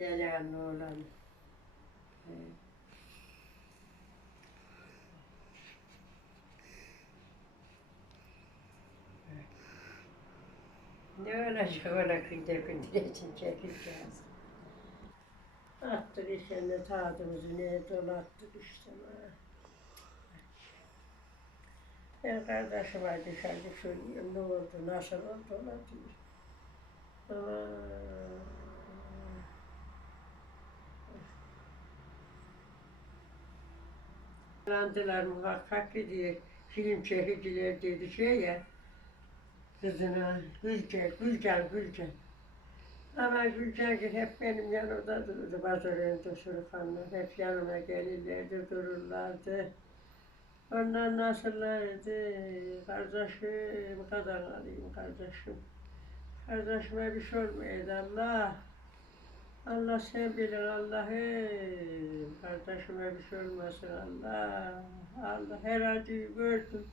Delikanlı oğlan. He. Ne olacak öyle kıyıda gündür için çekileceğiz. Attık işte ne tadımızı ne dolattık işte. Ben kardeşime dışarıda söylüyorum ne oldu, nasıl oldu ona diyor. Aman. Landılar muhakkak ki diye film çekiciler dedi şey ya kızına Gülcan, Gülcan, Gülcan. Ama Gülcan ki hep benim yanımda dururdu pazar önünde sürükanlar. Hep yanıma gelirlerdi, dururlardı. Onlar nasıllardı? Kardeşim, kadar alayım kardeşim. Kardeşime bir şey olmaydı Allah. Allah sen bilin Allah'ım. Kardeşime bir şey olmasın Allah. Allah her acıyı gördüm.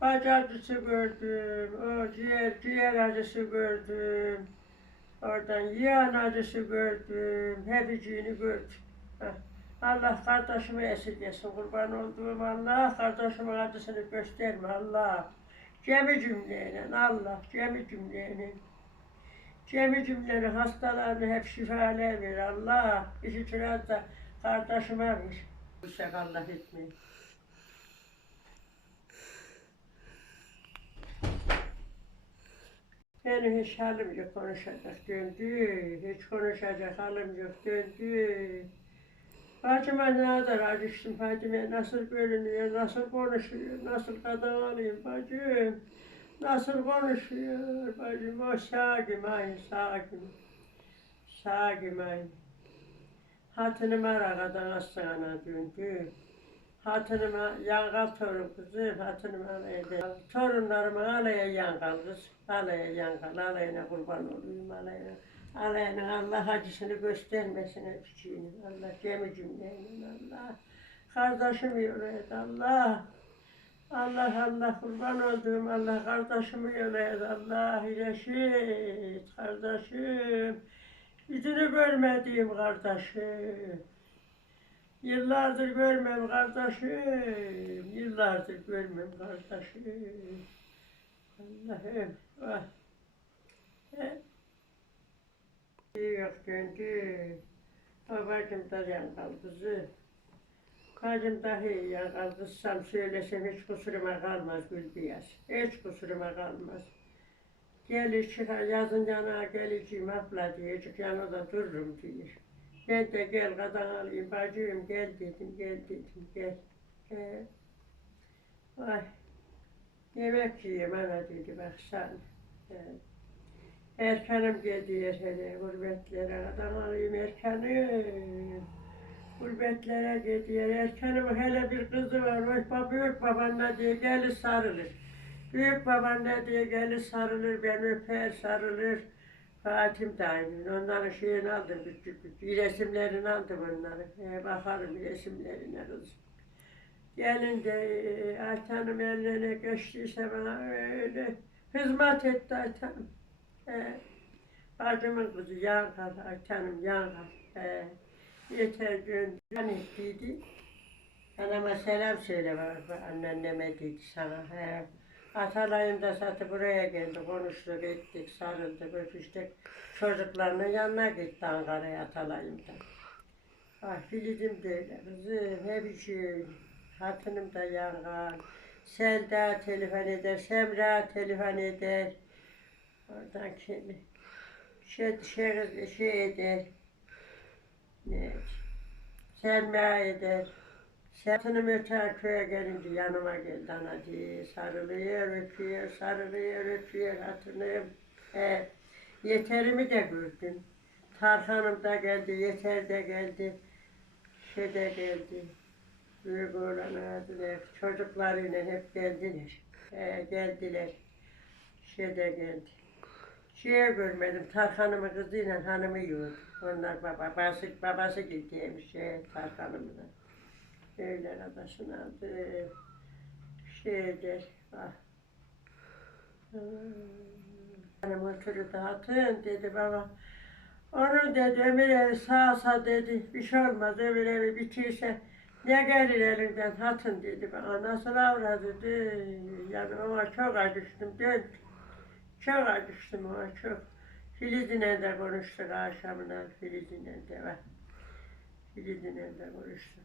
Bac acısı gördüm. O ciğer, ciğer acısı gördüm. Oradan yağın acısı gördüm. Hepiciğini gördüm. Heh. Allah kardeşime esirgesin. Kurban olduğum Allah kardeşimin acısını gösterme Allah. Cemi cümleyle Allah, cemi cümleyle. Cemi hastalarını hep şifalar ver Allah. Bizi biraz da kardeşime ver. Uşak Allah etmeyin. Benim hiç halim yok konuşacak döndü. Hiç konuşacak halim yok döndü. Bacıma ne kadar acıştım Fatime nasıl görünüyor, nasıl konuşuyor, nasıl kadın alayım bacım. Nasıl konuşuyor bacım, o şagim aynı şagim. Şagim aynı. Hatınıma arakadan hastana döndü. Hatınıma yangal torun kızım, hatınıma alaya Torunlarıma alaya yangal kız. Alaya yangal, alayına kurban olayım alayına. Alayına Allah acısını göstermesin hepsini. Allah cemi cümlenin Allah. Kardeşimi yolaydı Allah. Allah Allah kurban olduğum Allah kardeşimi yolaydı Allah. Reşit kardeşim. Yüzünü görmediğim kardeşim. Yıllardır görmem kardeşim. Yıllardır görmem kardeşim. Allah'ım. Ah. Yok döndü. Babacım da yan kaldızı. Bacım dahi yan kaldızsam söylesem hiç kusuruma kalmaz Gülbiyaz. Hiç kusuruma kalmaz. Gelir çıkar yazın yana geleceğim abla diyecek yanında dururum diyor. Ben de gel kadın alayım bacım gel dedim gel dedim gel. He. Ay. Yemek yiyeyim ana dedi baksana. He. Erkan'ım gidiyor hele gurbetlere kadın alayım Erkan'ım. Gurbetlere gidiyor. Erkan'ım hele bir kızı var. Oy, büyük babanla diye gelir sarılır. Büyük babanla diye gelir sarılır. Ben öper sarılır. De aynı. Onların şeyini aldım küçük küçük. Resimlerini aldım onların. E, bakarım resimlerine kızım. Gelince e, Aytan'ım eline geçtiyse bana öyle hizmet etti Aytan'ım. E, bacımın kızı Yangal, Aytan'ım Yangal. E, yeter can ettiydi. Anama selam söyle bak anneanneme dedi sana. He. Atalayım da satı buraya geldi, konuştuk, ettik, sarıldık, öpüştük. Çocuklarının yanına gitti Ankara'ya Atalayım da. Ah Filiz'im de kızım, hep şey, hatınım da yangan. Selda telefon eder, Semra telefon eder. Oradan kimi, şey, şey, şey eder. Selma eder. Satınım öter köye gelince yanıma geldi ana diye sarılıyor, öpüyor, sarılıyor, öpüyor hatınım. E, yeterimi de gördüm. Tarhanım da geldi, yeter de geldi. Şey de geldi. Büyük oğlan adılar, çocuklarıyla hep geldiler. E, geldiler. Şey de geldi şeye görmedim. Tarkan'ımın kızıyla hanımı yiyordu. Onlar babası, babası gittiymiş şey, Tarkan'ımı da. Öğlen adasını aldı. Şeyde, ah. Hanım oturup dağıtın dedi baba. Onu dedi ömür evi sağsa dedi bir şey olmaz ömür evi bitirse ne gelir elinden hatın dedi. Anasını avradı dedi. Yani ama çok acıştım döndüm. Çok acıştım ona çok. Filiz'le de konuştuk akşamına Filiz'le de. Filiz'le de konuştuk.